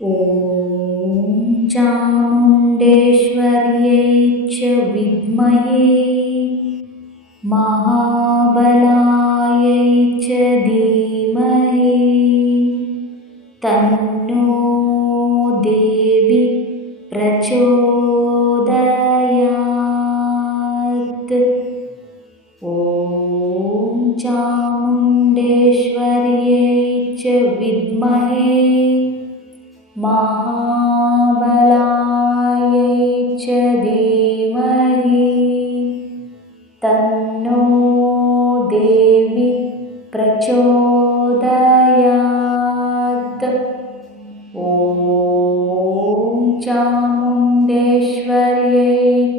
ॐ चामुण्डेश्वर्यै च विद्महे महाबलायै च धीमहि तन्नो देवी प्रचोदयात्। ॐ चामुण्डेश्वर्यै च विद्महे महाबलायै च धीमहि तन्नो देवी प्रचोदयात्। ॐ चामुण्डेश्वर्यै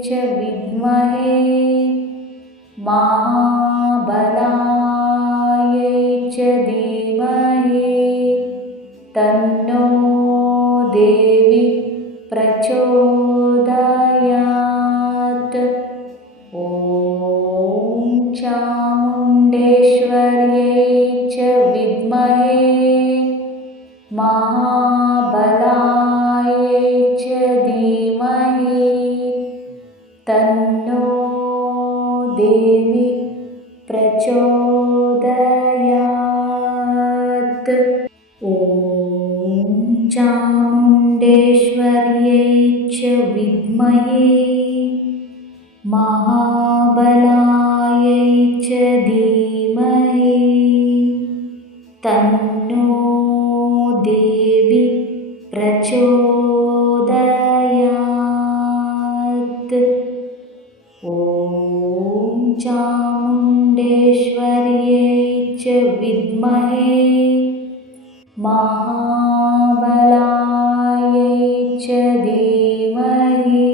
च विद्महे महाबलायै च धीमहि तन्नो देवी प्रचोदयात्। ॐ चामुण्डेश्वर्यै च विद्महे महाबलायै च धीमहि तन्नो देवी प्रचोदयात्। ॐ चामुण्डेश्वर्यै च विद्महे महाबलायै च धीमहि तन्नो देवी प्रचोदयात्। ॐ चामुण्डेश्वर्यै च विद्महे महाबलायै च धीमहि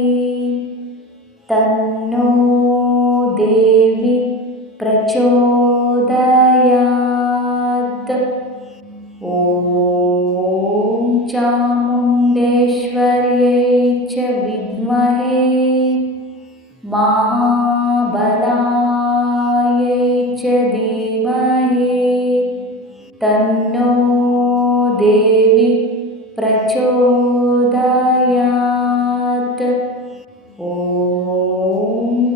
तन्नो देवी प्रचोदयात्। ॐ चामुण्डेश्वर्यै च विद्महे महाबलायै च धीमहि तन्नो देवी प्रचोदयात्। ॐ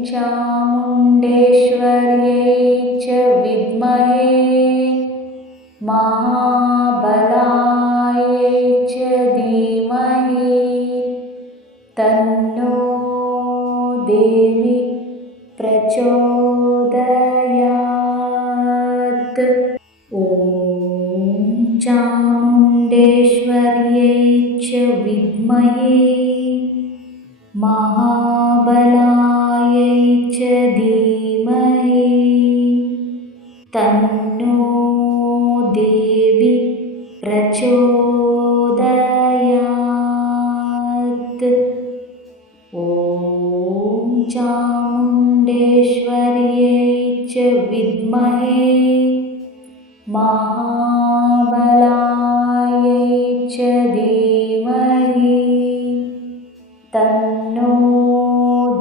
चामुण्डेश्वर्यै च विद्महे महाबलायै च धीमहि तन्नो देवी प्रचोदयात्। ॐ चामुण्डेश्वर्यै च विद्महे महाबलायै च धीमहि तन्नो देवी प्रचोदयात्। ॐ चामुण्डेश्वर्यै च विद्महे महाबलायै च धीमहि तन्नो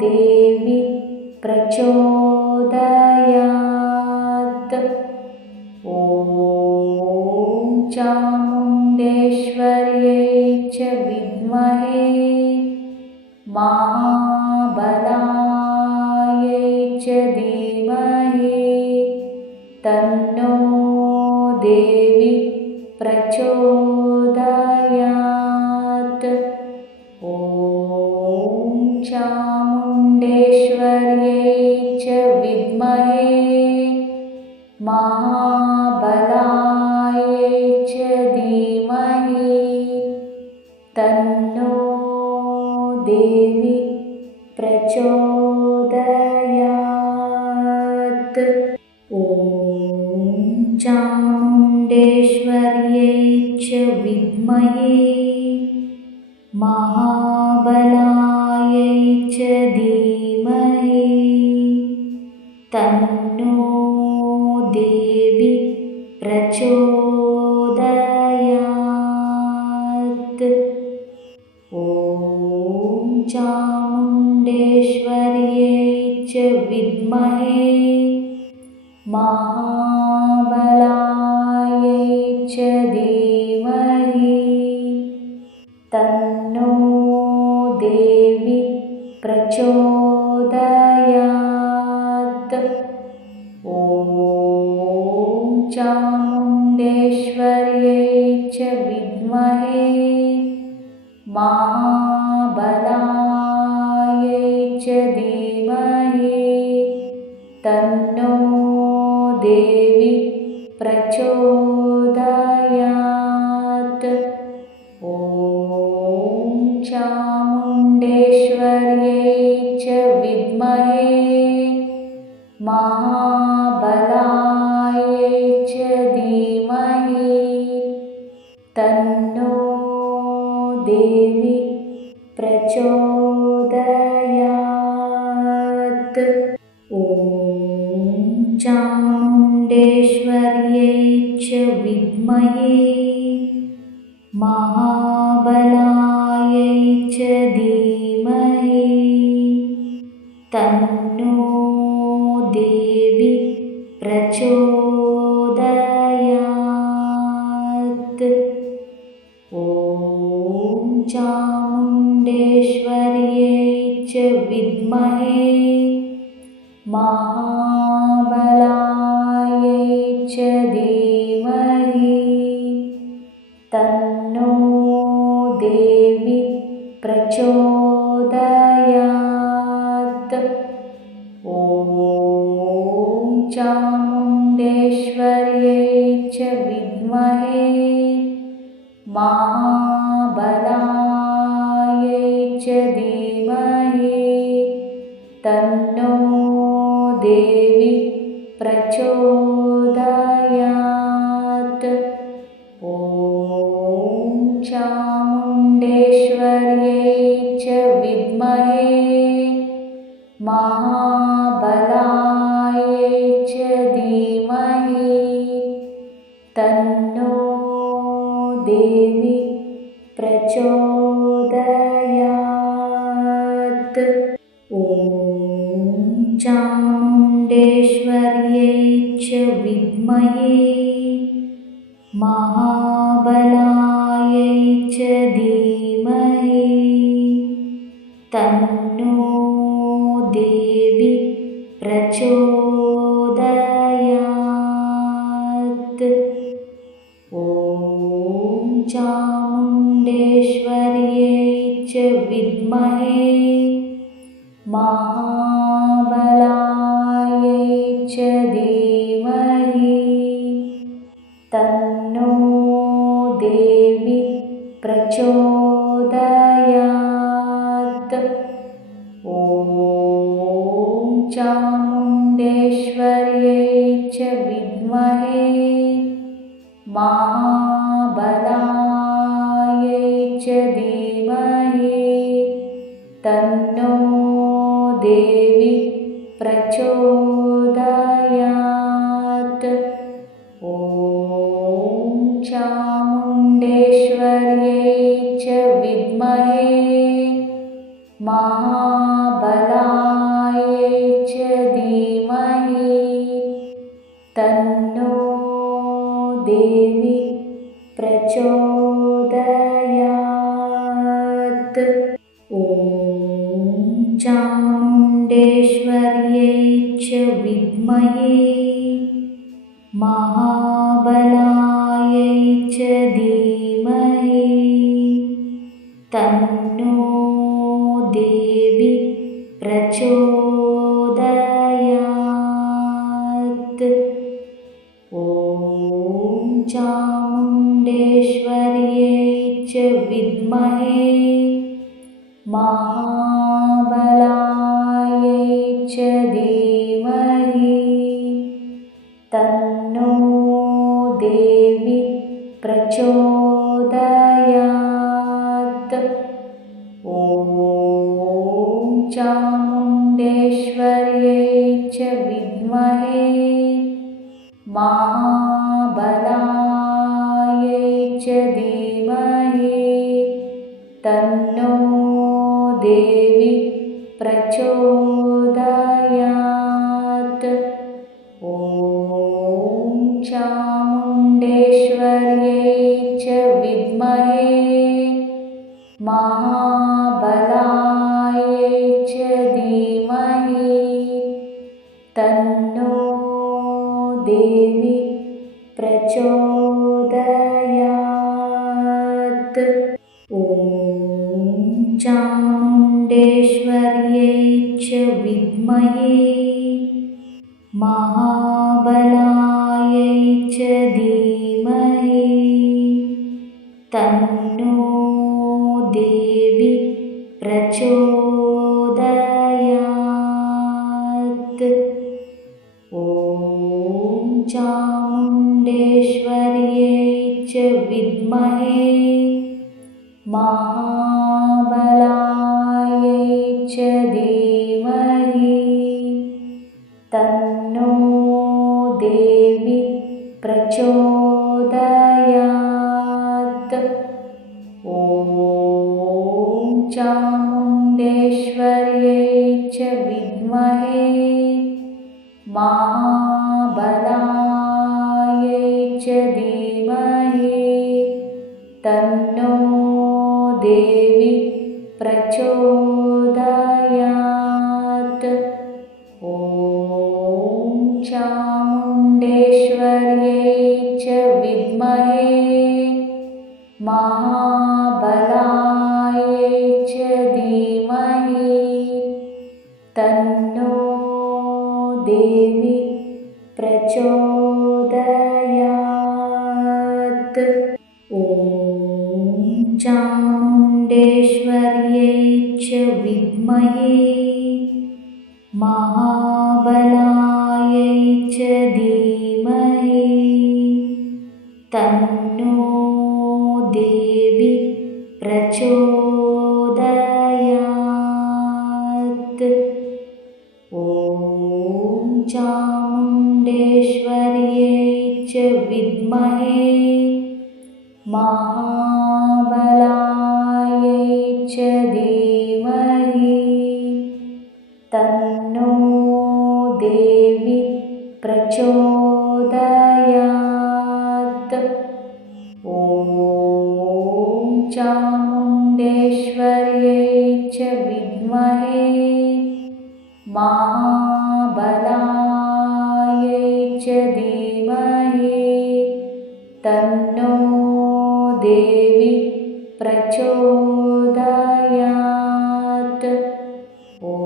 देवी प्रचोदयात्। ॐ चामुण्डेश्वर्यै च विद्महे महाबलायै च धीमहि तन्नो देवी प्रचोदयात्। ॐ चामुण्डेश्वर्यै च विद्महे महाबलायै च धीमहि तन्नो देवी प्रचोदयात्। ॐ चामुण्डेश्वर्यै च विद्महे महाबलायै च धीमहि तन्नो देवी प्रचोदयात्। ॐ चामुण्डेश्वर्यै च विद्महे महाबलायै च धीमहि तन्नो देवी प्रचोदयात्। ॐ चामुण्डेश्वर्यै च विद्महे महाबलायै च धीमहि तन्नो देवी प्रचोदयात्। ॐ चामुण्डेश्वर्यै च विद्महे महाबलायै च धीमहि तन्नो देवी प्रचोदयात्। ॐ चामुण्डेश्वर्यै च विद्महे महाबलायै च धीमहि तन्नो देवी प्रचोदयात्। ॐ चामुण्डेश्वर्यै च विद्महे महाबलायै च धीमहि तन्नो देवी प्रचोदयात्। ॐ चामुण्डेश्वर्यै च विद्महे महाबलायै च धीमहि तन्नो देवी प्रचोदयात्। ॐ चामुण्डेश्वर्यै च विद्महे महाबलायै च धीमहि तन्नो देवी प्रचोदयात्। ॐ चामुण्डेश्वर्यै च विद्महे महाबलायै च धीमहि तन्नो देवी प्रचोदयात्। ॐ चामुण्डेश्वर्यै च विद्महे महाबलायै च धीमहि तन्नो देवी प्रचोदयात्। ॐ चामुण्डेश्वर्यै च विद्महे महाबलायै च धीमहि तन्नो देवी प्रचोदयात्। ॐ चामुण्डेश्वर्यै च विद्महे महाबलायै च धीमहि तन्नो देवी प्रचोदयात्। ॐ चामुण्डेश्वर्यै च विद्महे महाबलायै च धीमहि तन्नो देवी प्रचोदयात्। ॐ चामुण्डेश्वर्यै च विद्महे महाबलायै च धीमहि तन्नो देवी प्रचोदयात्। ॐ चामुण्डेश्वर्यै च विद्महे महाबलायै च धीमहि तन्नो देवी प्रचोदयात्। ॐ चामुण्डेश्वर्यै च विद्महे महाबलायै च धीमहि तन्नो देवी प्रचोदयात्। ॐ चामुण्डेश्वर्यै च विद्महे महाबलायै च धीमहि तन्नो देवी प्रचोदयात्। ॐ चामुण्डेश्वर्यै च विद्महे महाबलायै च धीमहि तन्नो देवी प्रचोदयात्। ॐ चामुण्डेश्वर्यै च विद्महे महाबलायै च धीमहि तन्नो देवी प्रचोदयात्। ॐ चामुण्डेश्वर्यै च विद्महे महाबलायै च धीमहि तन्नो देवी प्रचोदयात्। ॐ चामुण्डेश्वर्यै च विद्महे महाबलायै च धीमहि तन्नो देवी प्रचोदयात्। ॐ चामुण्डेश्वर्यै च विद्महे महाबलायै च धीमहि तन्नो देवी प्रचोदयात्। ॐ चामुण्डेश्वर्यै च विद्महे महाबलायै च धीमहि तन्नो देवी प्रचोदयात्। ॐ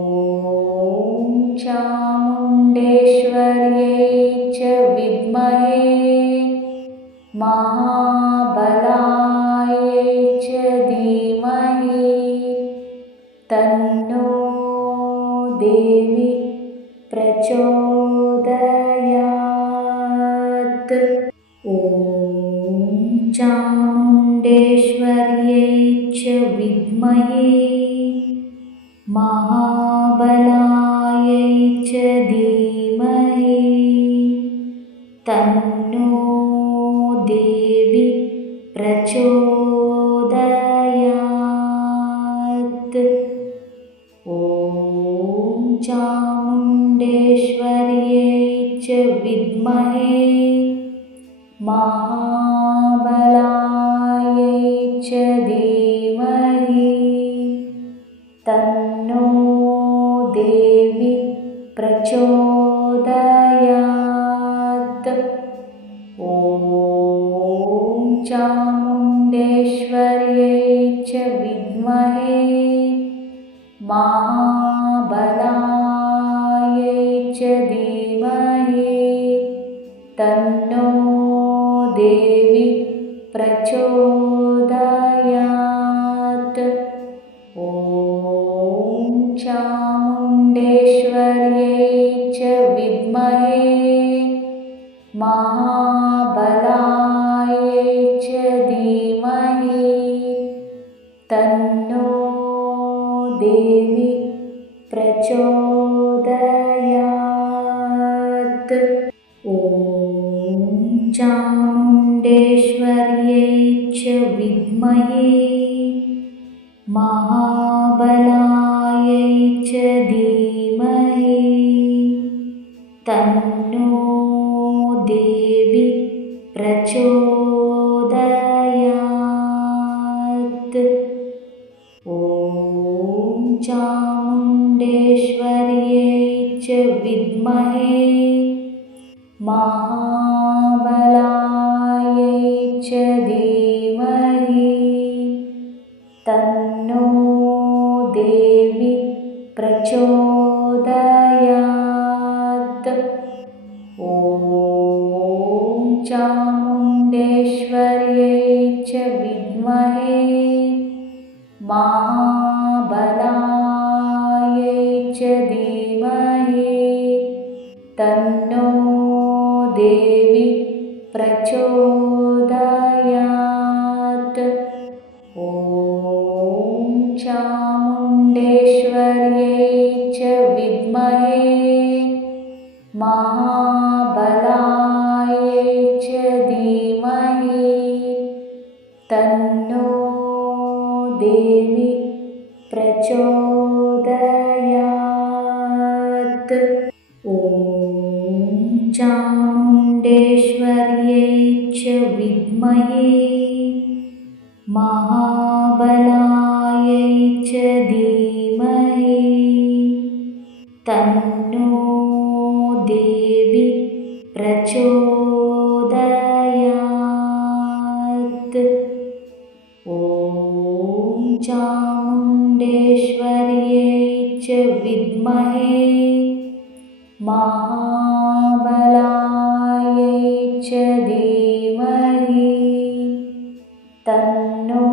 चामुण्डेश्वर्यै च विद्महे महाबलायै च धीमहि तन्नो देवी प्रचोदयात्। ॐ चामुण्डेश्वर्यै च विद्महे महाबलायै च धीमहि तन्नो देवी प्रचोदयात्। ॐ चामुण्डेश्वर्यै च विद्महे महाबलायै च धीमहि तन्नो देवी प्रचोदयात्। ॐ चामुण्डेश्वर्यै च विद्महे महाबलायै च धीमहि तन्नो देवी प्रचोदयात्। ॐ चामुण्डेश्वर्यै च विद्महे महाबलायै च धीमहि तन्नो देवी प्रचोदयात्। ॐ चामुण्डेश्वर्यै च विद्महे महाबलायै च धीमहि तन्नो देवी प्रचोदयात्। चामुण्डेश्वर्यै च विद्महे महाबलायै च धीमहि तन्नो देवी प्रचोदयात्। ॐ चामुण्डेश्वर्यै च विद्महे महाबलायै च धीमहि तन्नो देवी प्रचोदयात्। ॐ चामुण्डेश्वर्यै च विद्महे महाबलायै च धीमहि तन्नो देवी प्रचोदयात्। ॐ चामुण्डेश्वर्यै च विद्महे महाबलायै च धीमहि तन्नो देवी प्रचोदयात्। ॐ चामुण्डेश्वर्यै च विद्महे महाबलायै च धीमहि तन्नो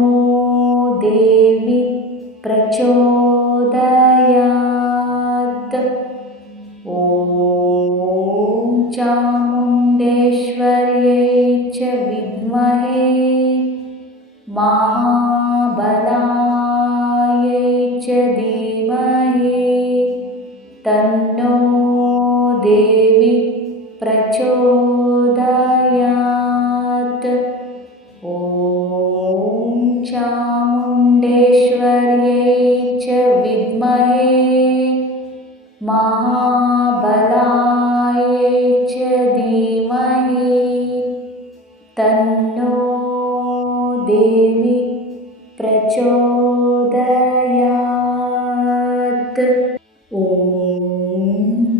देवी प्रचोदयात्। ॐ चामुण्डेश्वर्यै च विद्महे महाबलायै च धीमहि तन्नो देवी प्रचोदयात्। ॐ चामुण्डेश्वर्यै च विद्महे महाबलायै च धीमहि तन्नो देवी प्रचोदयात्। ॐ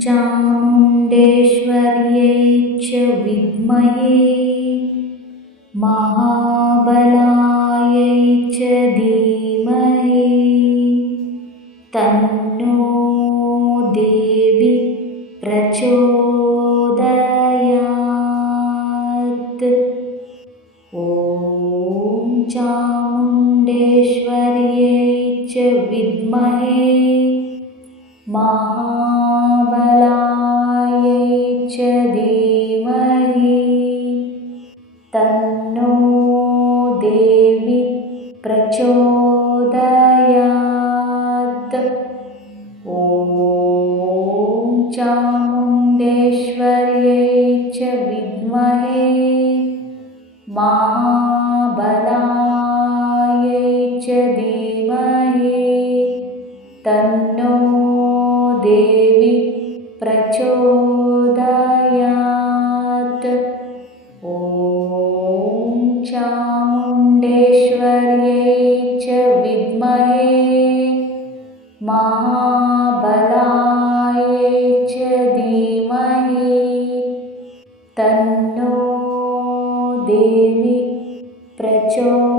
चामुण्डेश्वर्यै च विद्महे महाबलायै च धीमहि तन्नो देवी प्रचोदयात्। ॐ चामुण्डेश्वर्यै च विद्महे महाबलायै च धीमहि तन्नो देवी प्रचोदयात्। ॐ चामुण्डेश्वर्यै च विद्महे महाबलायै च धीमहि तन्नो देवी प्रचोदयात्। ॐ चामुण्डेश्वर्यै च विद्महे महाबलायै च धीमहि तन्नो देवी प्रचोदयात्।